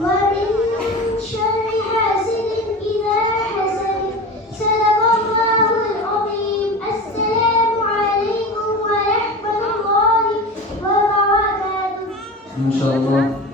ومن شر حاسد إذا حسد. صدق الله العظيم. السلام عليكم ورحمة الله وبركاته. ما شاء الله.